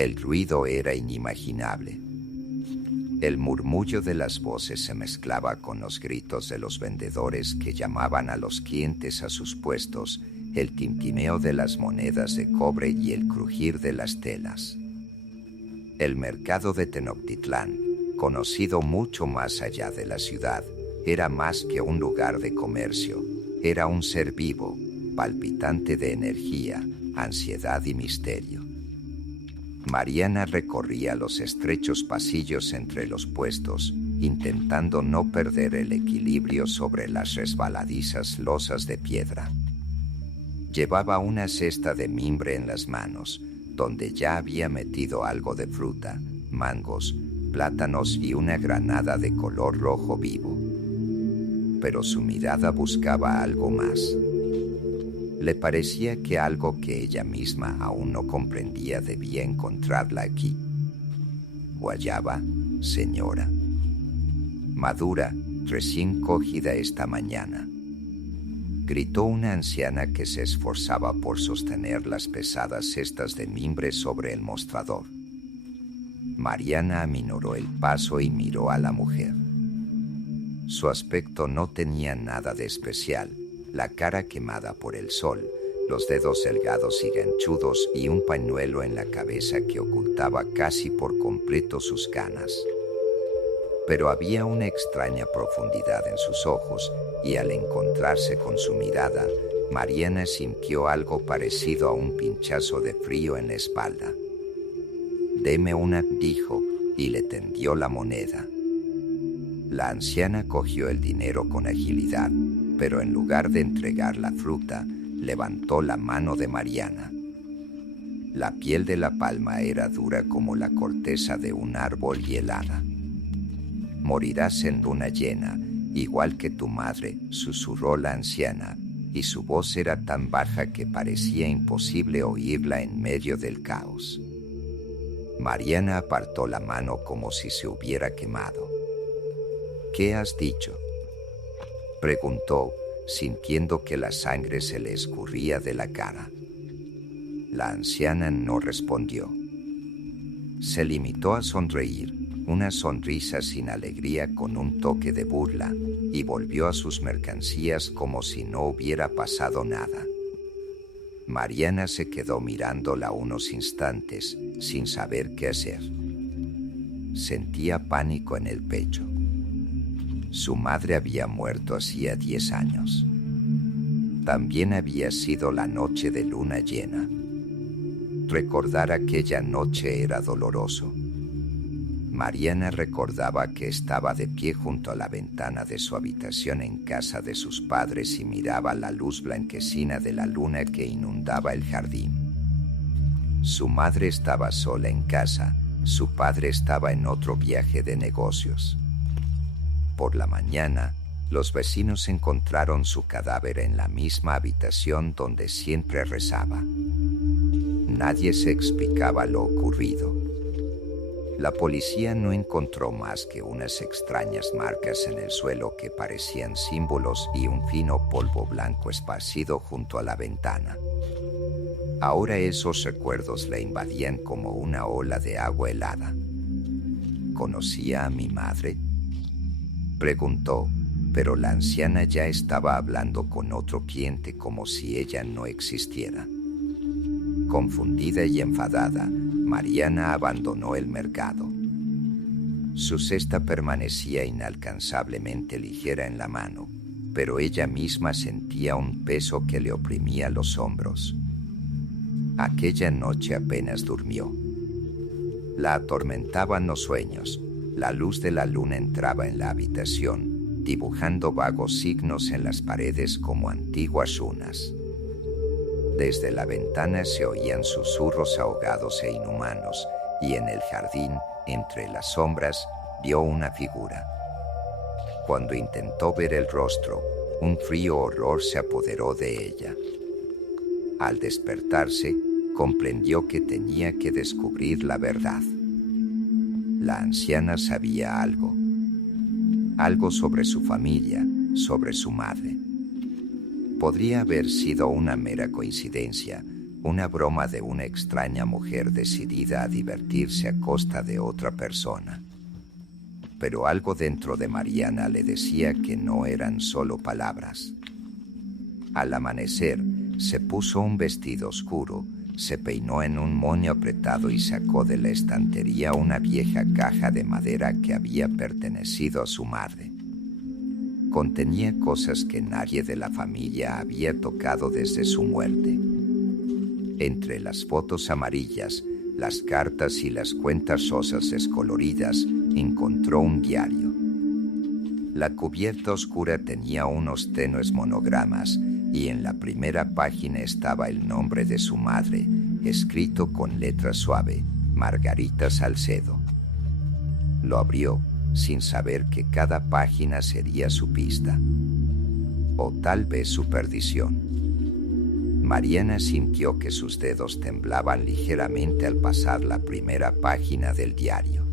El ruido era inimaginable. El murmullo de las voces se mezclaba con los gritos de los vendedores que llamaban a los clientes a sus puestos, el tintineo de las monedas de cobre y el crujir de las telas. El mercado de Tenochtitlán, conocido mucho más allá de la ciudad, era más que un lugar de comercio, era un ser vivo, palpitante de energía, ansiedad y misterio. Mariana recorría los estrechos pasillos entre los puestos, intentando no perder el equilibrio sobre las resbaladizas losas de piedra. Llevaba una cesta de mimbre en las manos, donde ya había metido algo de fruta, mangos, plátanos y una granada de color rojo vivo. Pero su mirada buscaba algo más. Le parecía que algo que ella misma aún no comprendía debía encontrarla aquí. Guayaba, señora. Madura, recién cogida esta mañana. Gritó una anciana que se esforzaba por sostener las pesadas cestas de mimbre sobre el mostrador. Mariana aminoró el paso y miró a la mujer. Su aspecto no tenía nada de especial, la cara quemada por el sol, los dedos delgados y ganchudos y un pañuelo en la cabeza que ocultaba casi por completo sus canas. Pero había una extraña profundidad en sus ojos y al encontrarse con su mirada, Mariana sintió algo parecido a un pinchazo de frío en la espalda. «Deme una», dijo, y le tendió la moneda. La anciana cogió el dinero con agilidad, pero en lugar de entregar la fruta, levantó la mano de Mariana. La piel de la palma era dura como la corteza de un árbol y helada. «Morirás en luna llena, igual que tu madre», susurró la anciana, y su voz era tan baja que parecía imposible oírla en medio del caos. Mariana apartó la mano como si se hubiera quemado. «¿Qué has dicho?», preguntó, sintiendo que la sangre se le escurría de la cara. La anciana no respondió. Se limitó a sonreír, una sonrisa sin alegría con un toque de burla, y volvió a sus mercancías como si no hubiera pasado nada. Mariana se quedó mirándola unos instantes, sin saber qué hacer. Sentía pánico en el pecho. Su madre había muerto hacía 10 años. También había sido la noche de luna llena. Recordar aquella noche era doloroso. Mariana recordaba que estaba de pie junto a la ventana de su habitación en casa de sus padres y miraba la luz blanquecina de la luna que inundaba el jardín. Su madre estaba sola en casa, su padre estaba en otro viaje de negocios. Por la mañana, los vecinos encontraron su cadáver en la misma habitación donde siempre rezaba. Nadie se explicaba lo ocurrido. La policía no encontró más que unas extrañas marcas en el suelo que parecían símbolos y un fino polvo blanco esparcido junto a la ventana. Ahora esos recuerdos la invadían como una ola de agua helada. ¿Conocía a mi madre?, preguntó, pero la anciana ya estaba hablando con otro cliente como si ella no existiera. Confundida y enfadada, Mariana abandonó el mercado. Su cesta permanecía inalcanzablemente ligera en la mano, pero ella misma sentía un peso que le oprimía los hombros. Aquella noche apenas durmió. La atormentaban los sueños. La luz de la luna entraba en la habitación, dibujando vagos signos en las paredes como antiguas runas. Desde la ventana se oían susurros ahogados e inhumanos, y en el jardín, entre las sombras, vio una figura. Cuando intentó ver el rostro, un frío horror se apoderó de ella. Al despertarse, comprendió que tenía que descubrir la verdad. La anciana sabía algo sobre su familia, sobre su madre. Podría haber sido una mera coincidencia, una broma de una extraña mujer decidida a divertirse a costa de otra persona. Pero algo dentro de Mariana le decía que no eran solo palabras. Al amanecer, se puso un vestido oscuro, se peinó en un moño apretado y sacó de la estantería una vieja caja de madera que había pertenecido a su madre. Contenía cosas que nadie de la familia había tocado desde su muerte. Entre las fotos amarillas, las cartas y las cuentas rosas descoloridas, encontró un diario. La cubierta oscura tenía unos tenues monogramas y en la primera página estaba el nombre de su madre, escrito con letra suave, Margarita Salcedo. Lo abrió, sin saber que cada página sería su pista, o tal vez su perdición. Mariana sintió que sus dedos temblaban ligeramente al pasar la primera página del diario.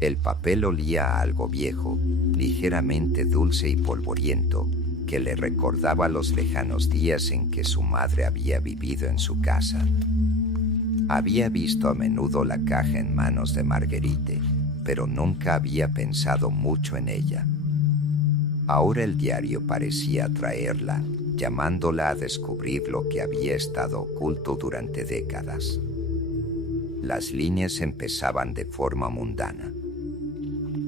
El papel olía a algo viejo, ligeramente dulce y polvoriento, que le recordaba los lejanos días en que su madre había vivido en su casa. Había visto a menudo la caja en manos de Marguerite, pero nunca había pensado mucho en ella. Ahora el diario parecía atraerla, llamándola a descubrir lo que había estado oculto durante décadas. Las líneas empezaban de forma mundana.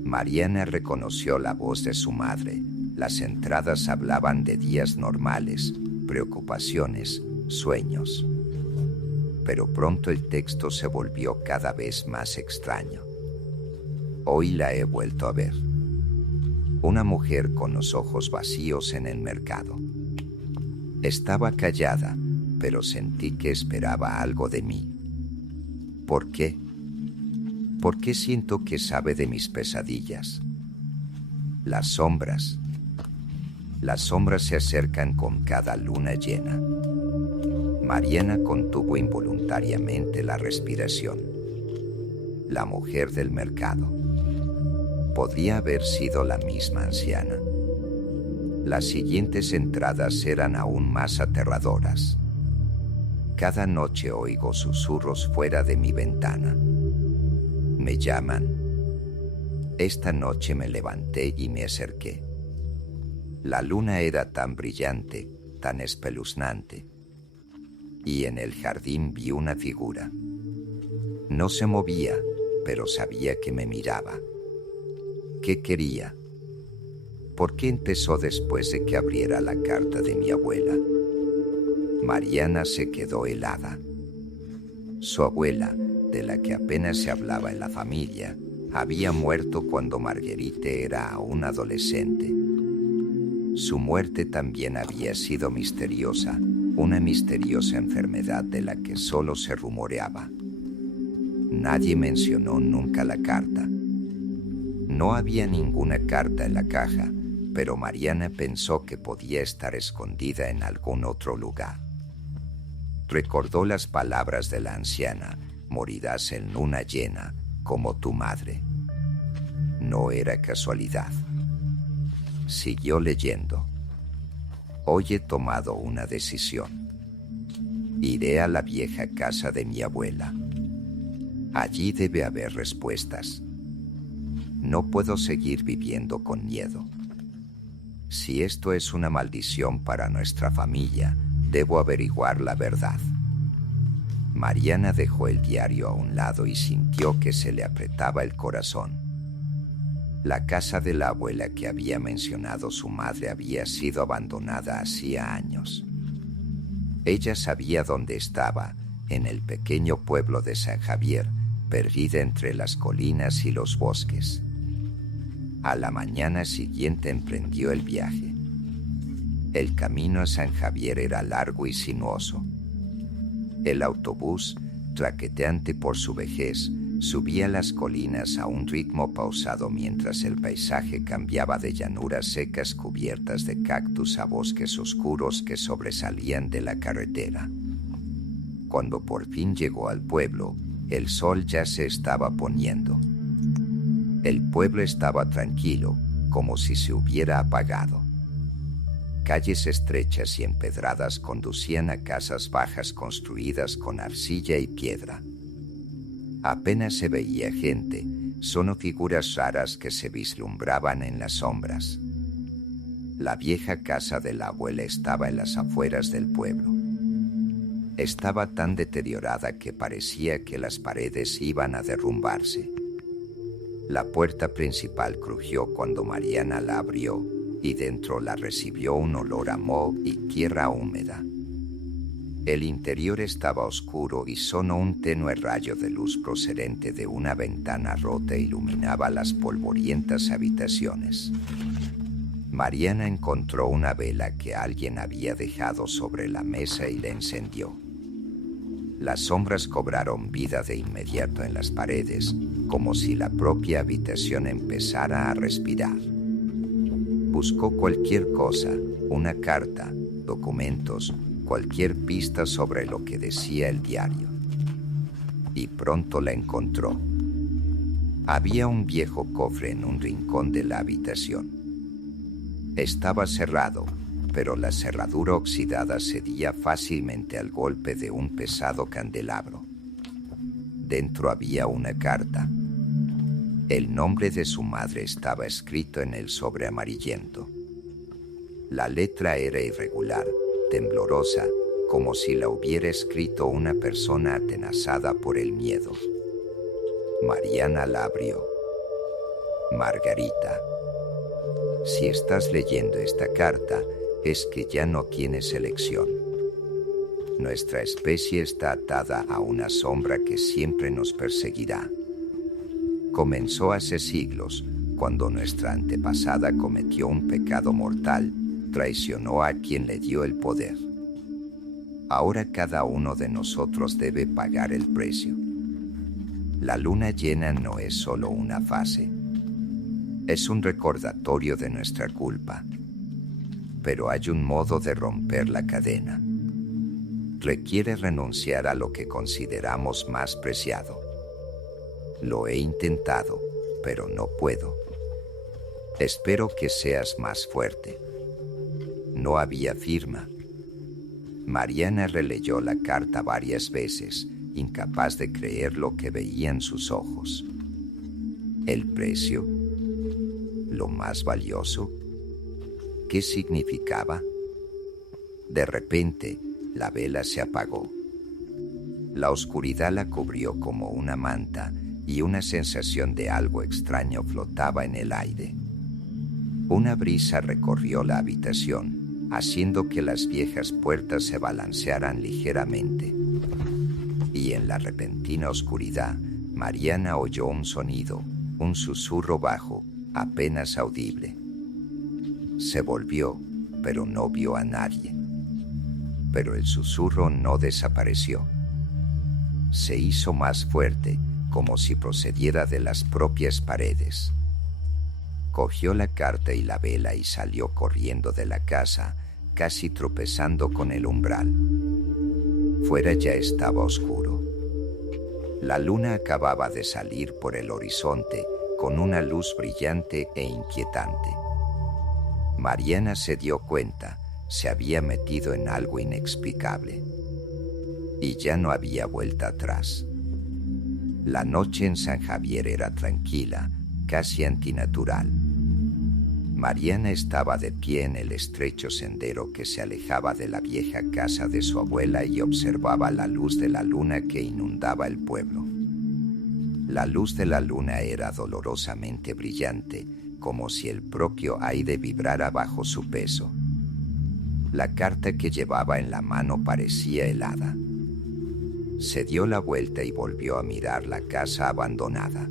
Mariana reconoció la voz de su madre. Las entradas hablaban de días normales, preocupaciones, sueños. Pero pronto el texto se volvió cada vez más extraño. Hoy la he vuelto a ver. Una mujer con los ojos vacíos en el mercado. Estaba callada, pero sentí que esperaba algo de mí. ¿Por qué? ¿Por qué siento que sabe de mis pesadillas? Las sombras. Las sombras se acercan con cada luna llena. Mariana contuvo involuntariamente la respiración. La mujer del mercado. Podría haber sido la misma anciana. Las siguientes entradas eran aún más aterradoras. Cada noche oigo susurros fuera de mi ventana. Me llaman. Esta noche me levanté y me acerqué. La luna era tan brillante, tan espeluznante. Y en el jardín vi una figura. No se movía, pero sabía que me miraba. ¿Qué quería? ¿Por qué empezó después de que abriera la carta de mi abuela? Mariana se quedó helada. Su abuela, de la que apenas se hablaba en la familia, había muerto cuando Marguerite era aún adolescente. Su muerte también había sido misteriosa, una misteriosa enfermedad de la que solo se rumoreaba. Nadie mencionó nunca la carta. No había ninguna carta en la caja, pero Mariana pensó que podía estar escondida en algún otro lugar. Recordó las palabras de la anciana: morirás en luna llena, como tu madre. No era casualidad. Siguió leyendo. Hoy he tomado una decisión. Iré a la vieja casa de mi abuela. Allí debe haber respuestas. No puedo seguir viviendo con miedo. Si esto es una maldición para nuestra familia, debo averiguar la verdad. Mariana dejó el diario a un lado y sintió que se le apretaba el corazón. La casa de la abuela que había mencionado su madre había sido abandonada hacía años. Ella sabía dónde estaba, en el pequeño pueblo de San Javier, perdida entre las colinas y los bosques. A la mañana siguiente emprendió el viaje. El camino a San Javier era largo y sinuoso. El autobús, traqueteante por su vejez, subía las colinas a un ritmo pausado mientras el paisaje cambiaba de llanuras secas cubiertas de cactus a bosques oscuros que sobresalían de la carretera. Cuando por fin llegó al pueblo, el sol ya se estaba poniendo. El pueblo estaba tranquilo, como si se hubiera apagado. Calles estrechas y empedradas conducían a casas bajas construidas con arcilla y piedra. Apenas se veía gente, solo figuras raras que se vislumbraban en las sombras. La vieja casa de la abuela estaba en las afueras del pueblo. Estaba tan deteriorada que parecía que las paredes iban a derrumbarse. La puerta principal crujió cuando Mariana la abrió y dentro la recibió un olor a moho y tierra húmeda. El interior estaba oscuro y solo un tenue rayo de luz procedente de una ventana rota iluminaba las polvorientas habitaciones. Mariana encontró una vela que alguien había dejado sobre la mesa y la encendió. Las sombras cobraron vida de inmediato en las paredes, como si la propia habitación empezara a respirar. Buscó cualquier cosa, una carta, documentos, cualquier pista sobre lo que decía el diario. Y pronto la encontró. Había un viejo cofre en un rincón de la habitación. Estaba cerrado, pero la cerradura oxidada cedía fácilmente al golpe de un pesado candelabro. Dentro había una carta. El nombre de su madre estaba escrito en el sobre amarillento. La letra era irregular, temblorosa, como si la hubiera escrito una persona atenazada por el miedo. Mariana la abrió. Margarita, si estás leyendo esta carta, es que ya no tienes elección. Nuestra especie está atada a una sombra que siempre nos perseguirá. Comenzó hace siglos, cuando nuestra antepasada cometió un pecado mortal, traicionó a quien le dio el poder. Ahora cada uno de nosotros debe pagar el precio. La luna llena no es solo una fase. Es un recordatorio de nuestra culpa. Pero hay un modo de romper la cadena. Requiere renunciar a lo que consideramos más preciado. Lo he intentado, pero no puedo. Espero que seas más fuerte. No había firma. Mariana releyó la carta varias veces, incapaz de creer lo que veía en sus ojos. ¿El precio? ¿Lo más valioso? ¿Qué significaba? De repente, la vela se apagó. La oscuridad la cubrió como una manta y una sensación de algo extraño flotaba en el aire. Una brisa recorrió la habitación, haciendo que las viejas puertas se balancearan ligeramente. Y en la repentina oscuridad, Mariana oyó un sonido, un susurro bajo, apenas audible. Se volvió, pero no vio a nadie. Pero el susurro no desapareció. Se hizo más fuerte, como si procediera de las propias paredes. Cogió la carta y la vela y salió corriendo de la casa, casi tropezando con el umbral. Fuera ya estaba oscuro. La luna acababa de salir por el horizonte con una luz brillante e inquietante. Mariana se dio cuenta, se había metido en algo inexplicable. Y ya no había vuelta atrás. La noche en San Javier era tranquila, casi antinatural. Mariana estaba de pie en el estrecho sendero que se alejaba de la vieja casa de su abuela y observaba la luz de la luna que inundaba el pueblo. La luz de la luna era dolorosamente brillante, como si el propio aire vibrara bajo su peso. La carta que llevaba en la mano parecía helada. Se dio la vuelta y volvió a mirar la casa abandonada.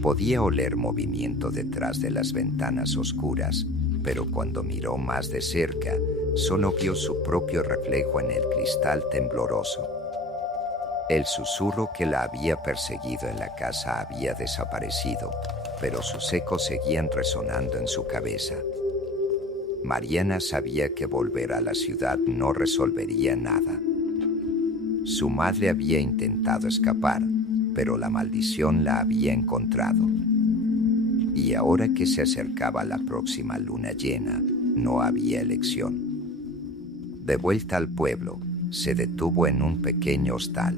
Podía oler movimiento detrás de las ventanas oscuras, pero cuando miró más de cerca, solo vio su propio reflejo en el cristal tembloroso. El susurro que la había perseguido en la casa había desaparecido, pero sus ecos seguían resonando en su cabeza. Mariana sabía que volver a la ciudad no resolvería nada. Su madre había intentado escapar, pero la maldición la había encontrado. Y ahora que se acercaba la próxima luna llena, No había elección. De vuelta al pueblo, se detuvo en un pequeño hostal.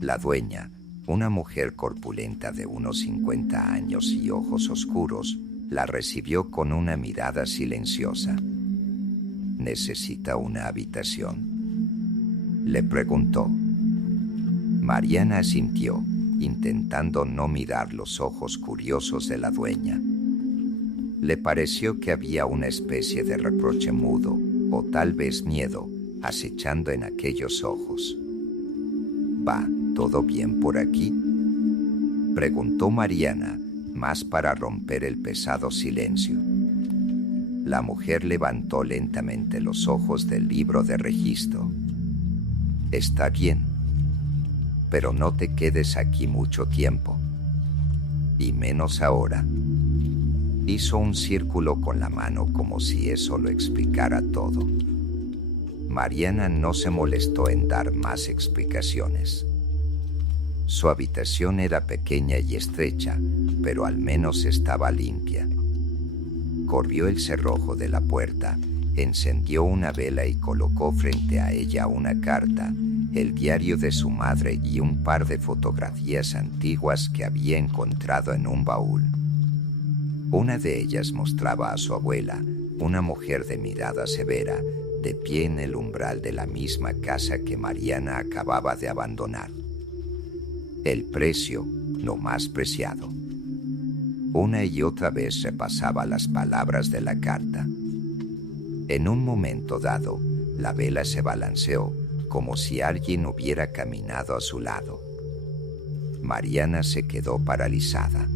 La dueña, una mujer corpulenta de unos 50 años y ojos oscuros, la recibió con una mirada silenciosa. ¿Necesita una habitación?, le preguntó. Mariana asintió, intentando no mirar los ojos curiosos de la dueña. Le pareció que había una especie de reproche mudo, o tal vez miedo, acechando en aquellos ojos. ¿Va todo bien por aquí?, preguntó Mariana, más para romper el pesado silencio. La mujer levantó lentamente los ojos del libro de registro. Está bien, pero no te quedes aquí mucho tiempo, y menos ahora. Hizo un círculo con la mano como si eso lo explicara todo. Mariana no se molestó en dar más explicaciones. Su habitación era pequeña y estrecha, pero al menos estaba limpia. Corrió el cerrojo de la puerta, encendió una vela y colocó frente a ella una carta, el diario de su madre y un par de fotografías antiguas que había encontrado en un baúl. Una de ellas mostraba a su abuela, una mujer de mirada severa, de pie en el umbral de la misma casa que Mariana acababa de abandonar. El precio, lo más preciado. Una y otra vez repasaba las palabras de la carta. En un momento dado, la vela se balanceó, como si alguien hubiera caminado a su lado. Mariana se quedó paralizada.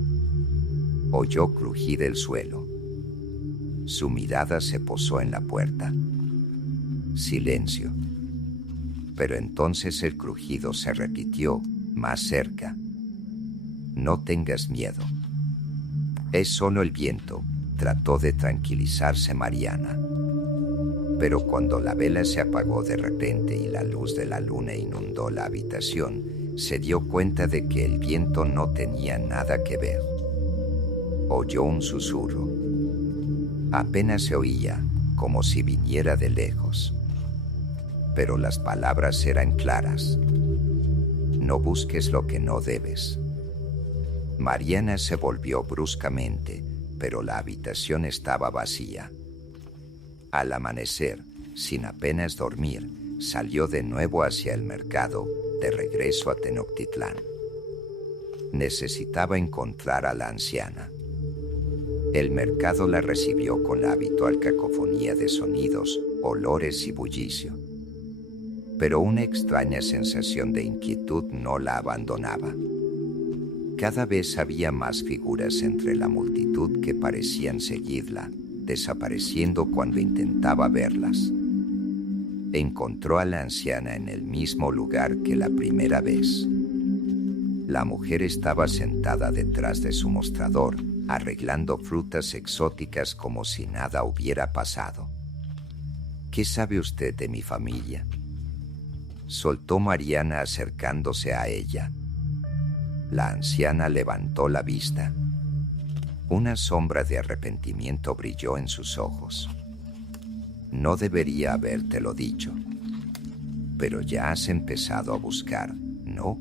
Oyó crujir el suelo. Su mirada se posó en la puerta. Silencio. Pero entonces el crujido se repitió, más cerca. No tengas miedo. Es solo el viento, trató de tranquilizarse Mariana. Pero cuando la vela se apagó de repente y la luz de la luna inundó la habitación, se dio cuenta de que el viento no tenía nada que ver. Oyó un susurro. Apenas se oía, como si viniera de lejos. Pero las palabras eran claras. No busques lo que no debes. Mariana se volvió bruscamente, pero la habitación estaba vacía. Al amanecer, sin apenas dormir, salió de nuevo hacia el mercado, de regreso a Tenochtitlán. Necesitaba encontrar a la anciana. El mercado la recibió con la habitual cacofonía de sonidos, olores y bullicio. Pero una extraña sensación de inquietud no la abandonaba. Cada vez había más figuras entre la multitud que parecían seguirla, desapareciendo cuando intentaba verlas. Encontró a la anciana en el mismo lugar que la primera vez. La mujer estaba sentada detrás de su mostrador, arreglando frutas exóticas como si nada hubiera pasado. ¿Qué sabe usted de mi familia?, soltó Mariana acercándose a ella. La anciana levantó la vista. Una sombra de arrepentimiento brilló en sus ojos. No debería habértelo dicho, pero ya has empezado a buscar, ¿no?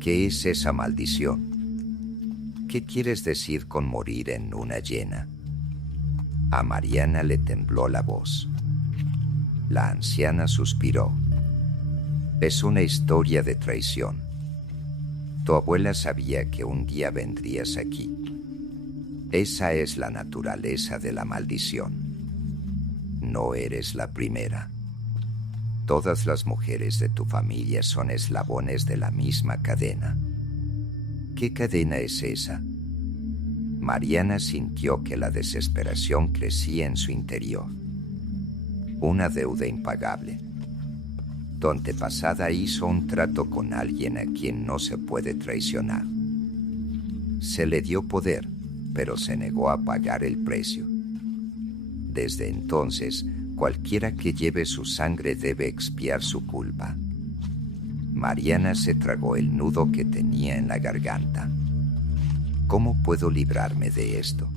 ¿Qué es esa maldición? ¿Qué quieres decir con morir en luna llena? A Mariana le tembló la voz. La anciana suspiró. Es una historia de traición. Tu abuela sabía que un día vendrías aquí. Esa es la naturaleza de la maldición. No eres la primera. Todas las mujeres de tu familia son eslabones de la misma cadena. ¿Qué cadena es esa? Mariana sintió que la desesperación crecía en su interior. Una deuda impagable. Tu antepasada hizo un trato con alguien a quien no se puede traicionar. Se le dio poder, pero se negó a pagar el precio. Desde entonces, cualquiera que lleve su sangre debe expiar su culpa. Mariana se tragó el nudo que tenía en la garganta. ¿Cómo puedo librarme de esto?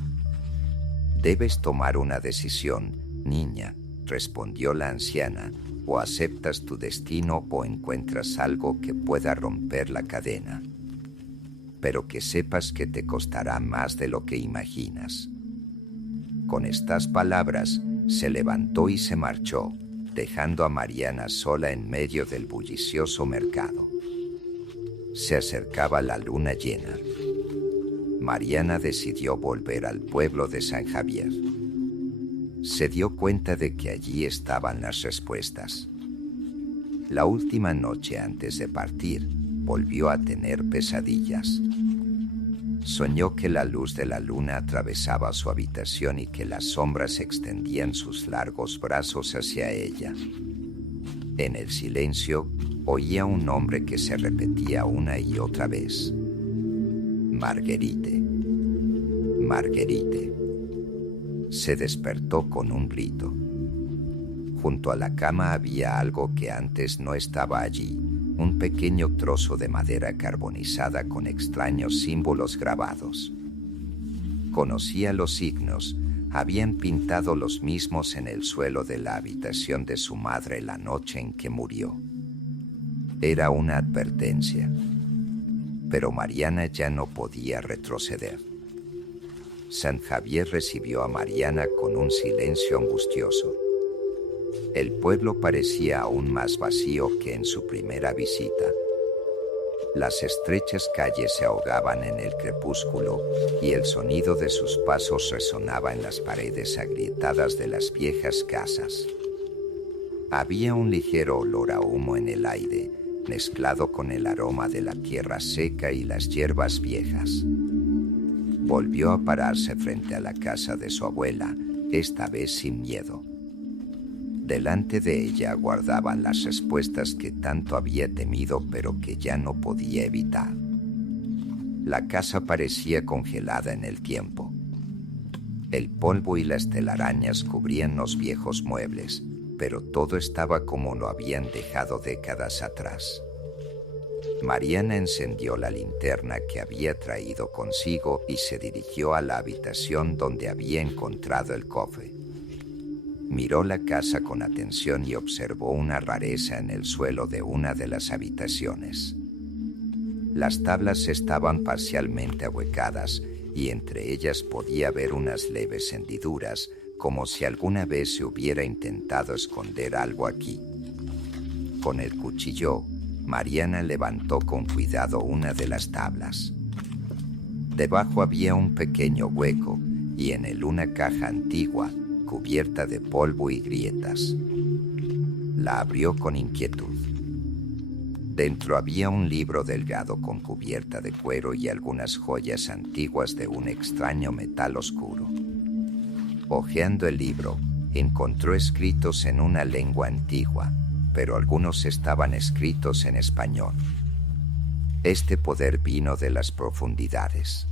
Debes tomar una decisión, niña, respondió la anciana, o aceptas tu destino o encuentras algo que pueda romper la cadena. Pero que sepas que te costará más de lo que imaginas. Con estas palabras, se levantó y se marchó, dejando a Mariana sola en medio del bullicioso mercado. Se acercaba la luna llena. Mariana decidió volver al pueblo de San Javier. Se dio cuenta de que allí estaban las respuestas. La última noche antes de partir, volvió a tener pesadillas. Soñó que la luz de la luna atravesaba su habitación y que las sombras extendían sus largos brazos hacia ella. En el silencio, oía un nombre que se repetía una y otra vez. Marguerite. Marguerite. Se despertó con un grito. Junto a la cama había algo que antes no estaba allí. Un pequeño trozo de madera carbonizada con extraños símbolos grabados. Conocía los signos, habían pintado los mismos en el suelo de la habitación de su madre la noche en que murió. Era una advertencia, pero Mariana ya no podía retroceder. San Javier recibió a Mariana con un silencio angustioso. El pueblo parecía aún más vacío que en su primera visita. Las estrechas calles se ahogaban en el crepúsculo y el sonido de sus pasos resonaba en las paredes agrietadas de las viejas casas. Había un ligero olor a humo en el aire, mezclado con el aroma de la tierra seca y las hierbas viejas. Volvió a pararse frente a la casa de su abuela, esta vez sin miedo. Delante de ella aguardaban las respuestas que tanto había temido pero que ya no podía evitar. La casa parecía congelada en el tiempo. El polvo y las telarañas cubrían los viejos muebles, pero todo estaba como lo habían dejado décadas atrás. Mariana encendió la linterna que había traído consigo y se dirigió a la habitación donde había encontrado el cofre. Miró la casa con atención y observó una rareza en el suelo de una de las habitaciones. Las tablas estaban parcialmente ahuecadas y entre ellas podía ver unas leves hendiduras, como si alguna vez se hubiera intentado esconder algo aquí. Con el cuchillo, Mariana levantó con cuidado una de las tablas. Debajo había un pequeño hueco y en él una caja antigua, cubierta de polvo y grietas. La abrió con inquietud. Dentro había un libro delgado con cubierta de cuero y algunas joyas antiguas de un extraño metal oscuro. Hojeando el libro, encontró escritos en una lengua antigua, pero algunos estaban escritos en español. Este poder vino de las profundidades.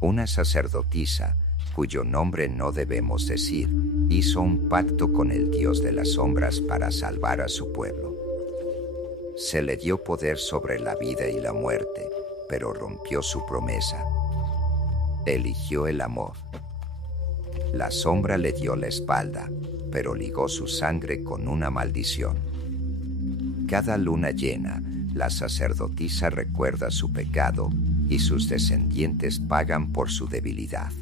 Una sacerdotisa, cuyo nombre no debemos decir, hizo un pacto con el dios de las sombras para salvar a su pueblo. Se le dio poder sobre la vida y la muerte, pero rompió su promesa. Eligió el amor. La sombra le dio la espalda, pero ligó su sangre con una maldición. Cada luna llena, la sacerdotisa recuerda su pecado y sus descendientes pagan por su debilidad.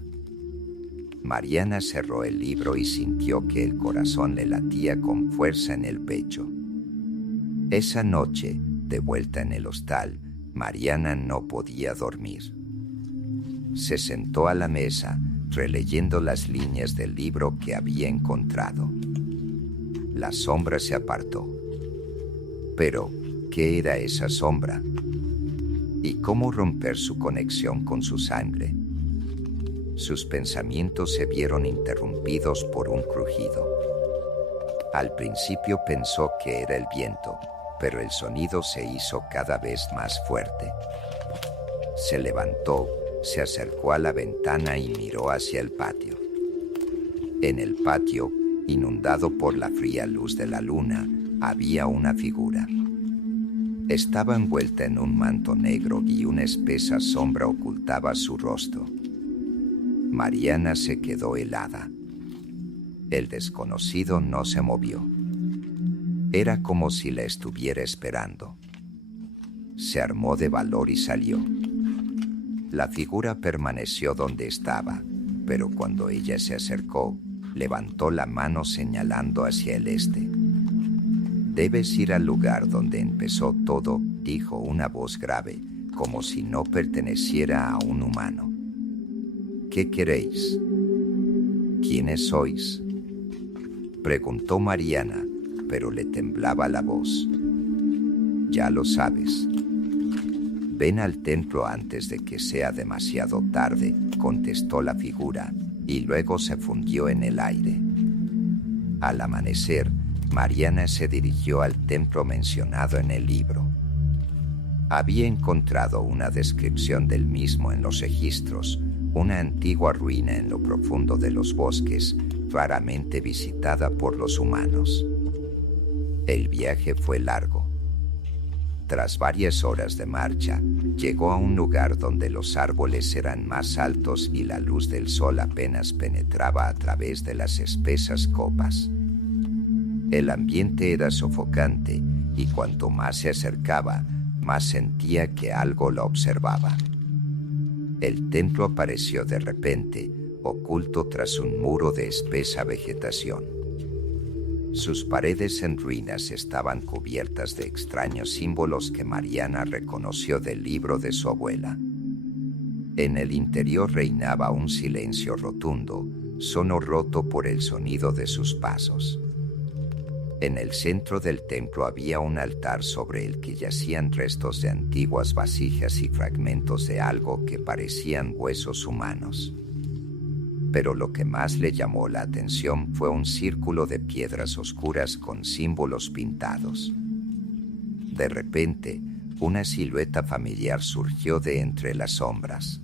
Mariana cerró el libro y sintió que el corazón le latía con fuerza en el pecho. Esa noche, de vuelta en el hostal, Mariana no podía dormir. Se sentó a la mesa, releyendo las líneas del libro que había encontrado. La sombra se apartó. Pero, ¿qué era esa sombra? ¿Y cómo romper su conexión con su sangre? Sus pensamientos se vieron interrumpidos por un crujido. Al principio pensó que era el viento, pero el sonido se hizo cada vez más fuerte. Se levantó, se acercó a la ventana y miró hacia el patio. En el patio, inundado por la fría luz de la luna, había una figura. Estaba envuelta en un manto negro y una espesa sombra ocultaba su rostro. Mariana se quedó helada. El desconocido no se movió. Era como si la estuviera esperando. Se armó de valor y salió. La figura permaneció donde estaba, pero cuando ella se acercó, levantó la mano señalando hacia el este. «Debes ir al lugar donde empezó todo», dijo una voz grave, como si no perteneciera a un humano. «¿Qué queréis?» «¿Quiénes sois?», preguntó Mariana, pero le temblaba la voz. «Ya lo sabes. Ven al templo antes de que sea demasiado tarde», contestó la figura, y luego se fundió en el aire. Al amanecer, Mariana se dirigió al templo mencionado en el libro. Había encontrado una descripción del mismo en los registros, una antigua ruina en lo profundo de los bosques, raramente visitada por los humanos. El viaje fue largo. Tras varias horas de marcha, llegó a un lugar donde los árboles eran más altos y la luz del sol apenas penetraba a través de las espesas copas. El ambiente era sofocante y cuanto más se acercaba, más sentía que algo la observaba. El templo apareció de repente, oculto tras un muro de espesa vegetación. Sus paredes en ruinas estaban cubiertas de extraños símbolos que Mariana reconoció del libro de su abuela. En el interior reinaba un silencio rotundo, solo roto por el sonido de sus pasos. En el centro del templo había un altar sobre el que yacían restos de antiguas vasijas y fragmentos de algo que parecían huesos humanos. Pero lo que más le llamó la atención fue un círculo de piedras oscuras con símbolos pintados. De repente, una silueta familiar surgió de entre las sombras.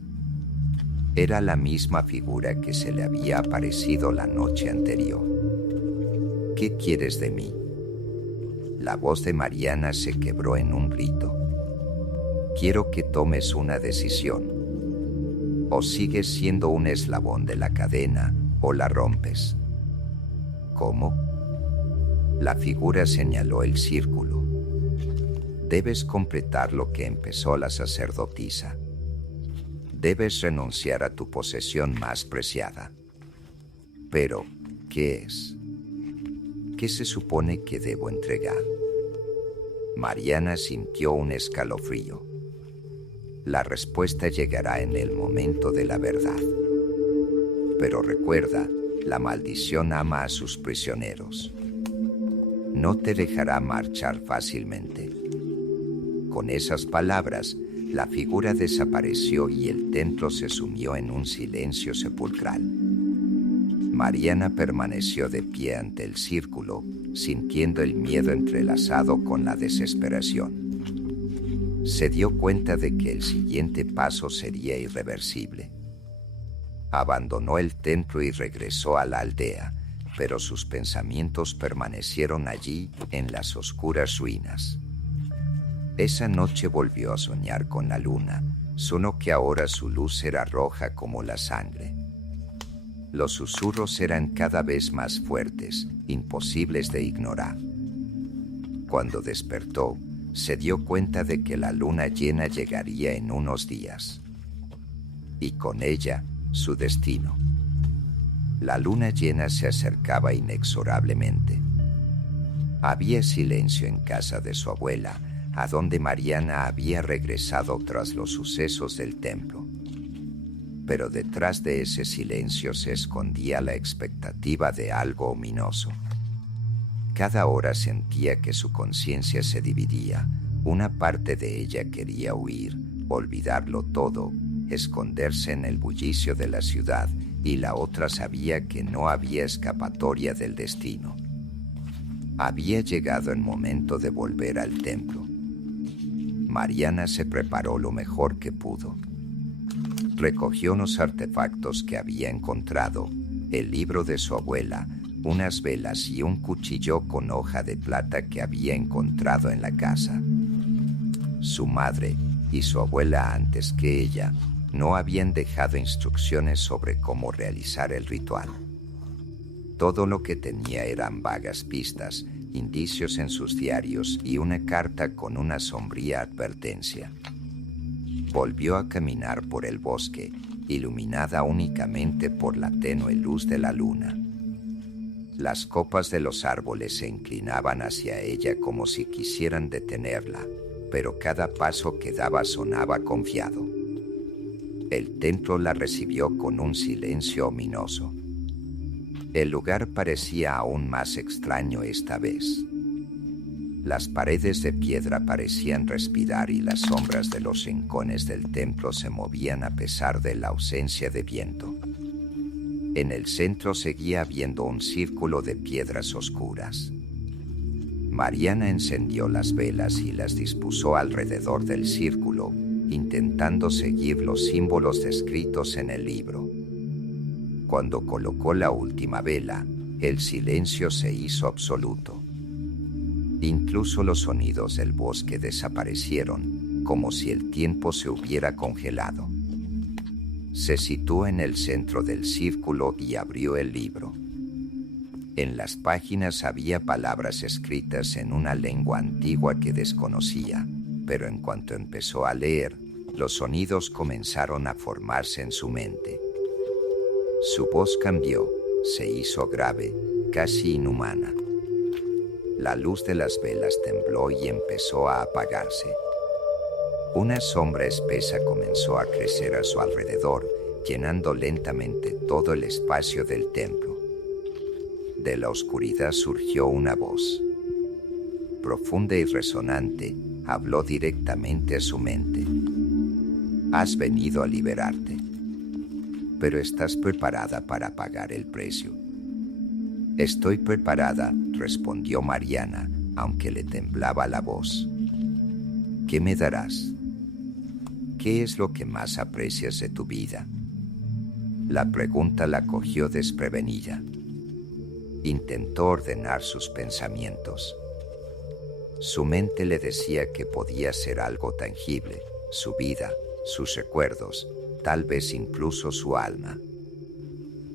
Era la misma figura que se le había aparecido la noche anterior. «¿Qué quieres de mí?». La voz de Mariana se quebró en un grito. «Quiero que tomes una decisión. O sigues siendo un eslabón de la cadena, o la rompes». «¿Cómo?». La figura señaló el círculo. «Debes completar lo que empezó la sacerdotisa. Debes renunciar a tu posesión más preciada». «Pero, ¿qué es? ¿Qué se supone que debo entregar?». Mariana sintió un escalofrío. La respuesta llegará en el momento de la verdad. Pero recuerda, la maldición ama a sus prisioneros. No te dejará marchar fácilmente. Con esas palabras, la figura desapareció y el templo se sumió en un silencio sepulcral. Mariana permaneció de pie ante el círculo, sintiendo el miedo entrelazado con la desesperación. Se dio cuenta de que el siguiente paso sería irreversible. Abandonó el templo y regresó a la aldea, pero sus pensamientos permanecieron allí en las oscuras ruinas. Esa noche volvió a soñar con la luna, solo que ahora su luz era roja como la sangre. Los susurros eran cada vez más fuertes, imposibles de ignorar. Cuando despertó, se dio cuenta de que la luna llena llegaría en unos días. Y con ella, su destino. La luna llena se acercaba inexorablemente. Había silencio en casa de su abuela, a donde Mariana había regresado tras los sucesos del templo. Pero detrás de ese silencio se escondía la expectativa de algo ominoso. Cada hora sentía que su conciencia se dividía. Una parte de ella quería huir, olvidarlo todo, esconderse en el bullicio de la ciudad, y la otra sabía que no había escapatoria del destino. Había llegado el momento de volver al templo. Mariana se preparó lo mejor que pudo. Recogió los artefactos que había encontrado, el libro de su abuela, unas velas y un cuchillo con hoja de plata que había encontrado en la casa. Su madre y su abuela antes que ella No habían dejado instrucciones sobre cómo realizar el ritual. Todo lo que tenía eran vagas pistas, indicios en sus diarios y una carta con una sombría advertencia. Volvió a caminar por el bosque, iluminada únicamente por la tenue luz de la luna. Las copas de los árboles se inclinaban hacia ella como si quisieran detenerla, pero cada paso que daba sonaba confiado. El templo la recibió con un silencio ominoso. El lugar parecía aún más extraño esta vez. Las paredes de piedra parecían respirar y las sombras de los rincones del templo se movían a pesar de la ausencia de viento. En el centro seguía habiendo un círculo de piedras oscuras. Mariana encendió las velas y las dispuso alrededor del círculo, intentando seguir los símbolos descritos en el libro. Cuando colocó la última vela, el silencio se hizo absoluto. Incluso los sonidos del bosque desaparecieron, como si el tiempo se hubiera congelado. Se situó en el centro del círculo y abrió el libro. En las páginas había palabras escritas en una lengua antigua que desconocía, pero en cuanto empezó a leer, los sonidos comenzaron a formarse en su mente. Su voz cambió, se hizo grave, casi inhumana. La luz de las velas tembló y empezó a apagarse. Una sombra espesa comenzó a crecer a su alrededor, llenando lentamente todo el espacio del templo. De la oscuridad surgió una voz. Profunda y resonante, habló directamente a su mente. Has venido a liberarte, pero ¿estás preparada para pagar el precio? Estoy preparada, respondió Mariana, aunque le temblaba la voz. ¿Qué me darás? ¿Qué es lo que más aprecias de tu vida? La pregunta la cogió desprevenida. Intentó ordenar sus pensamientos. Su mente le decía que podía ser algo tangible, su vida, sus recuerdos, tal vez incluso su alma.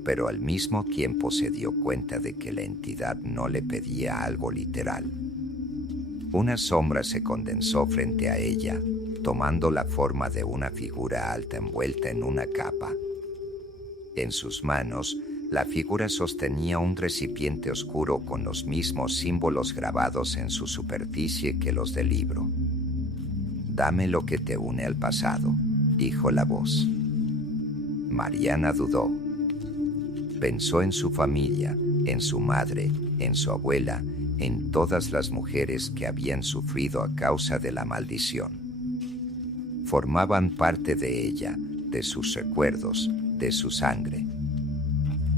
Pero al mismo tiempo se dio cuenta de que la entidad no le pedía algo literal. Una sombra se condensó frente a ella, tomando la forma de una figura alta envuelta en una capa. En sus manos, la figura sostenía un recipiente oscuro con los mismos símbolos grabados en su superficie que los del libro. Dame lo que te une al pasado, dijo la voz. Mariana dudó. Pensó en su familia, en su madre, en su abuela, en todas las mujeres que habían sufrido a causa de la maldición. Formaban parte de ella, de sus recuerdos, de su sangre.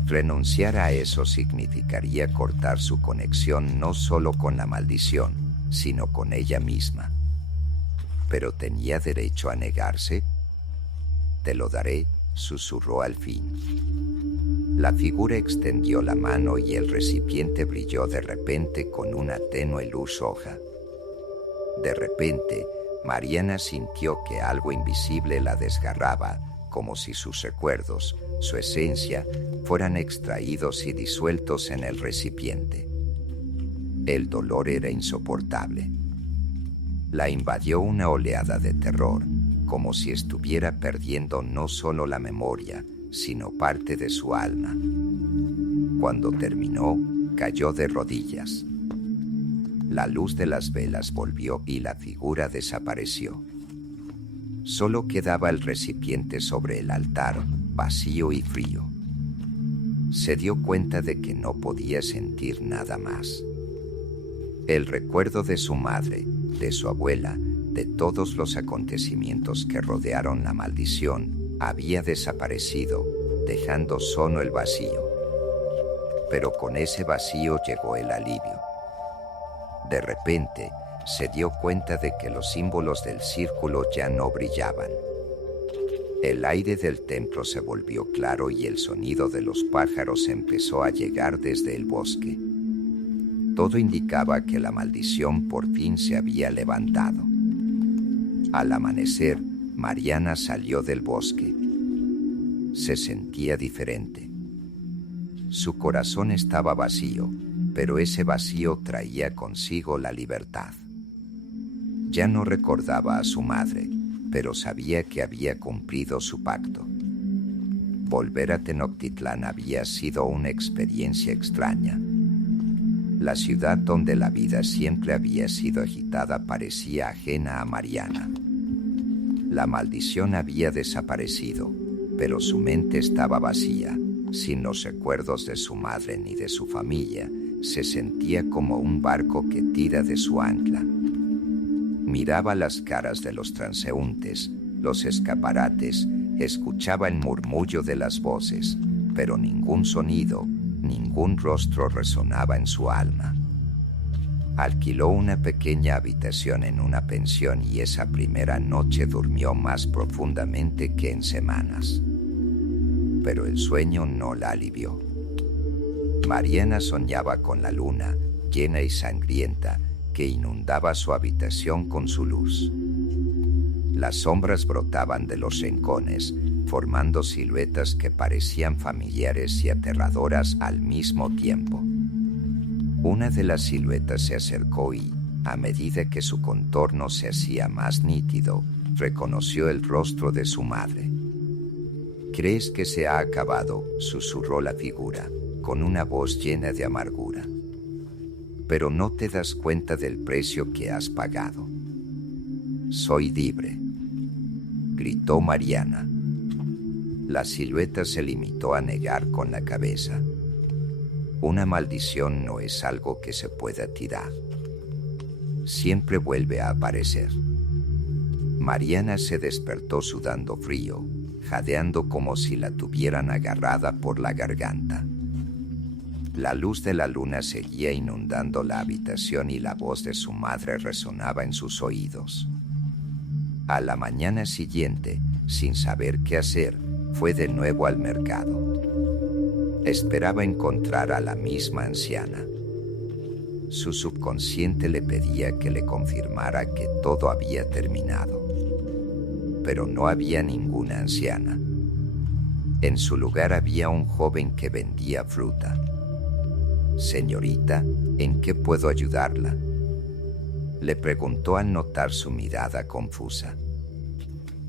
Renunciar a eso significaría cortar su conexión no solo con la maldición, sino con ella misma. ¿Pero tenía derecho a negarse? Te lo daré, susurró al fin. La figura extendió la mano y el recipiente brilló de repente con una tenue luz roja. De repente, Mariana sintió que algo invisible la desgarraba, como si sus recuerdos, su esencia, fueran extraídos y disueltos en el recipiente. El dolor era insoportable. La invadió una oleada de terror, como si estuviera perdiendo no solo la memoria, sino parte de su alma. Cuando terminó, cayó de rodillas. La luz de las velas volvió y la figura desapareció. Solo quedaba el recipiente sobre el altar, vacío y frío. Se dio cuenta de que no podía sentir nada más. El recuerdo de su madre, de su abuela, de todos los acontecimientos que rodearon la maldición, había desaparecido, dejando solo el vacío. Pero con ese vacío llegó el alivio. De repente, se dio cuenta de que los símbolos del círculo ya no brillaban. El aire del templo se volvió claro y el sonido de los pájaros empezó a llegar desde el bosque. Todo indicaba que la maldición por fin se había levantado. Al amanecer, Mariana salió del bosque. Se sentía diferente. Su corazón estaba vacío, pero ese vacío traía consigo la libertad. Ya no recordaba a su madre, pero sabía que había cumplido su pacto. Volver a Tenochtitlán había sido una experiencia extraña. La ciudad donde la vida siempre había sido agitada parecía ajena a Mariana. La maldición había desaparecido, pero su mente estaba vacía. Sin los recuerdos de su madre ni de su familia, se sentía como un barco que tira de su ancla. Miraba las caras de los transeúntes, los escaparates, escuchaba el murmullo de las voces, pero ningún sonido, ningún rostro resonaba en su alma. Alquiló una pequeña habitación en una pensión y esa primera noche durmió más profundamente que en semanas. Pero el sueño no la alivió. Mariana soñaba con la luna, llena y sangrienta, que inundaba su habitación con su luz. Las sombras brotaban de los rincones, formando siluetas que parecían familiares y aterradoras al mismo tiempo. Una de las siluetas se acercó y, a medida que su contorno se hacía más nítido, reconoció el rostro de su madre. «¿Crees que se ha acabado?», susurró la figura, con una voz llena de amargura. «Pero no te das cuenta del precio que has pagado». «Soy libre», gritó Mariana. La silueta se limitó a negar con la cabeza. «Una maldición no es algo que se pueda tirar. Siempre vuelve a aparecer». Mariana se despertó sudando frío, jadeando como si la tuvieran agarrada por la garganta. La luz de la luna seguía inundando la habitación y la voz de su madre resonaba en sus oídos. A la mañana siguiente, sin saber qué hacer, fue de nuevo al mercado. Esperaba encontrar a la misma anciana. Su subconsciente le pedía que le confirmara que todo había terminado. Pero no había ninguna anciana. En su lugar había un joven que vendía fruta. «Señorita, ¿en qué puedo ayudarla?», le preguntó al notar su mirada confusa.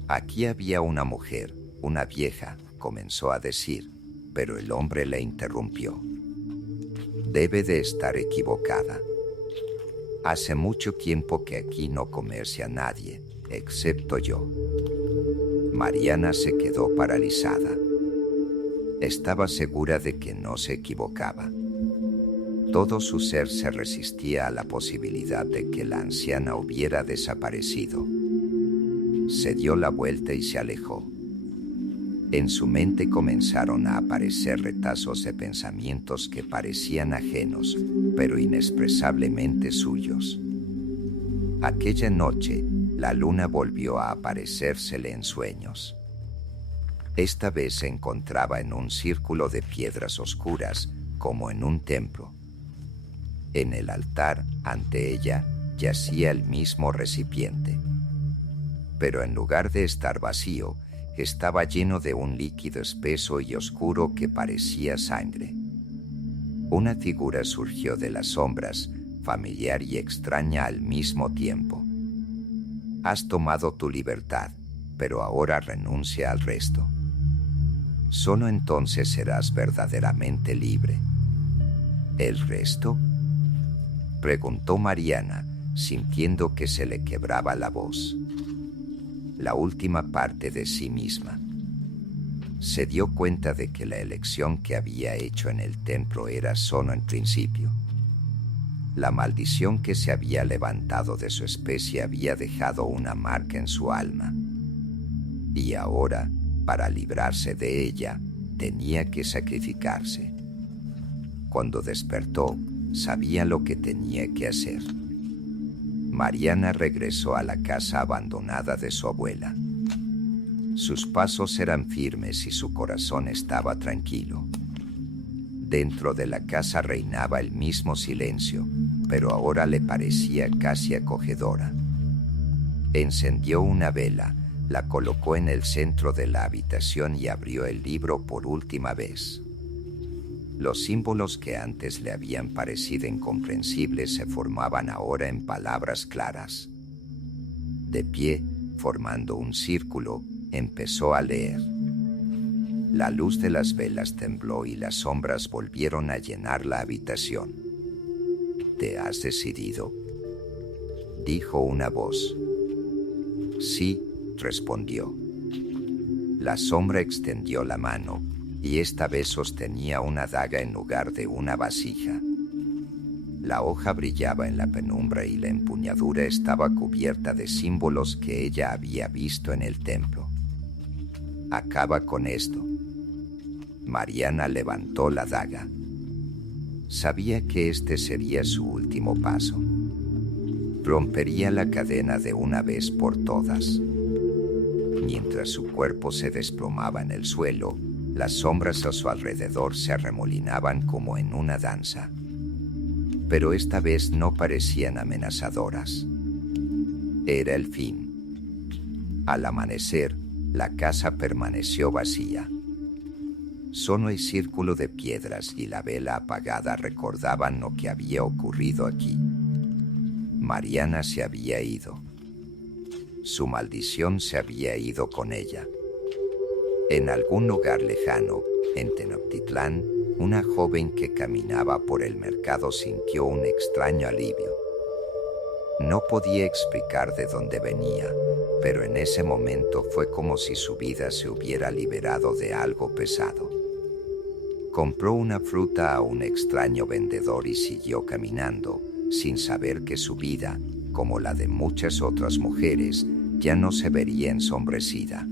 «Aquí había una mujer, una vieja», comenzó a decir, pero el hombre le interrumpió. «Debe de estar equivocada. Hace mucho tiempo que aquí no comercia nadie, excepto yo». Mariana se quedó paralizada. Estaba segura de que no se equivocaba. Todo su ser se resistía a la posibilidad de que la anciana hubiera desaparecido. Se dio la vuelta y se alejó. En su mente comenzaron a aparecer retazos de pensamientos que parecían ajenos, pero inexpresablemente suyos. Aquella noche, la luna volvió a aparecérsele en sueños. Esta vez se encontraba en un círculo de piedras oscuras, como en un templo. En el altar, ante ella, yacía el mismo recipiente. Pero en lugar de estar vacío, estaba lleno de un líquido espeso y oscuro que parecía sangre. Una figura surgió de las sombras, familiar y extraña al mismo tiempo. «Has tomado tu libertad, pero ahora renuncia al resto. Solo entonces serás verdaderamente libre». «¿El resto?», preguntó Mariana, sintiendo que se le quebraba la voz. La última parte de sí misma. Se dio cuenta de que la elección que había hecho en el templo era solo en principio. La maldición que se había levantado de su especie había dejado una marca en su alma. Y ahora, para librarse de ella, tenía que sacrificarse. Cuando despertó, sabía lo que tenía que hacer. Mariana regresó a la casa abandonada de su abuela. Sus pasos eran firmes y su corazón estaba tranquilo. Dentro de la casa reinaba el mismo silencio, pero ahora le parecía casi acogedora. Encendió una vela, La colocó en el centro de la habitación y abrió el libro por última vez. Los símbolos que antes le habían parecido incomprensibles se formaban ahora en palabras claras. De pie, formando un círculo, empezó a leer. La luz de las velas tembló y las sombras volvieron a llenar la habitación. ¿Te has decidido?, dijo una voz. Sí, respondió. La sombra extendió la mano, y esta vez sostenía una daga en lugar de una vasija. La hoja brillaba en la penumbra y la empuñadura estaba cubierta de símbolos que ella había visto en el templo. Acaba con esto. Mariana levantó la daga. Sabía que este sería su último paso. Rompería la cadena de una vez por todas. Mientras su cuerpo se desplomaba en el suelo, las sombras a su alrededor se arremolinaban como en una danza. Pero esta vez no parecían amenazadoras. Era el fin. Al amanecer, la casa permaneció vacía. Solo el círculo de piedras y la vela apagada recordaban lo que había ocurrido aquí. Mariana se había ido. Su maldición se había ido con ella. En algún lugar lejano, en Tenochtitlán, una joven que caminaba por el mercado sintió un extraño alivio. No podía explicar de dónde venía, pero en ese momento fue como si su vida se hubiera liberado de algo pesado. Compró una fruta a un extraño vendedor y siguió caminando, sin saber que su vida, como la de muchas otras mujeres, ya no se vería ensombrecida.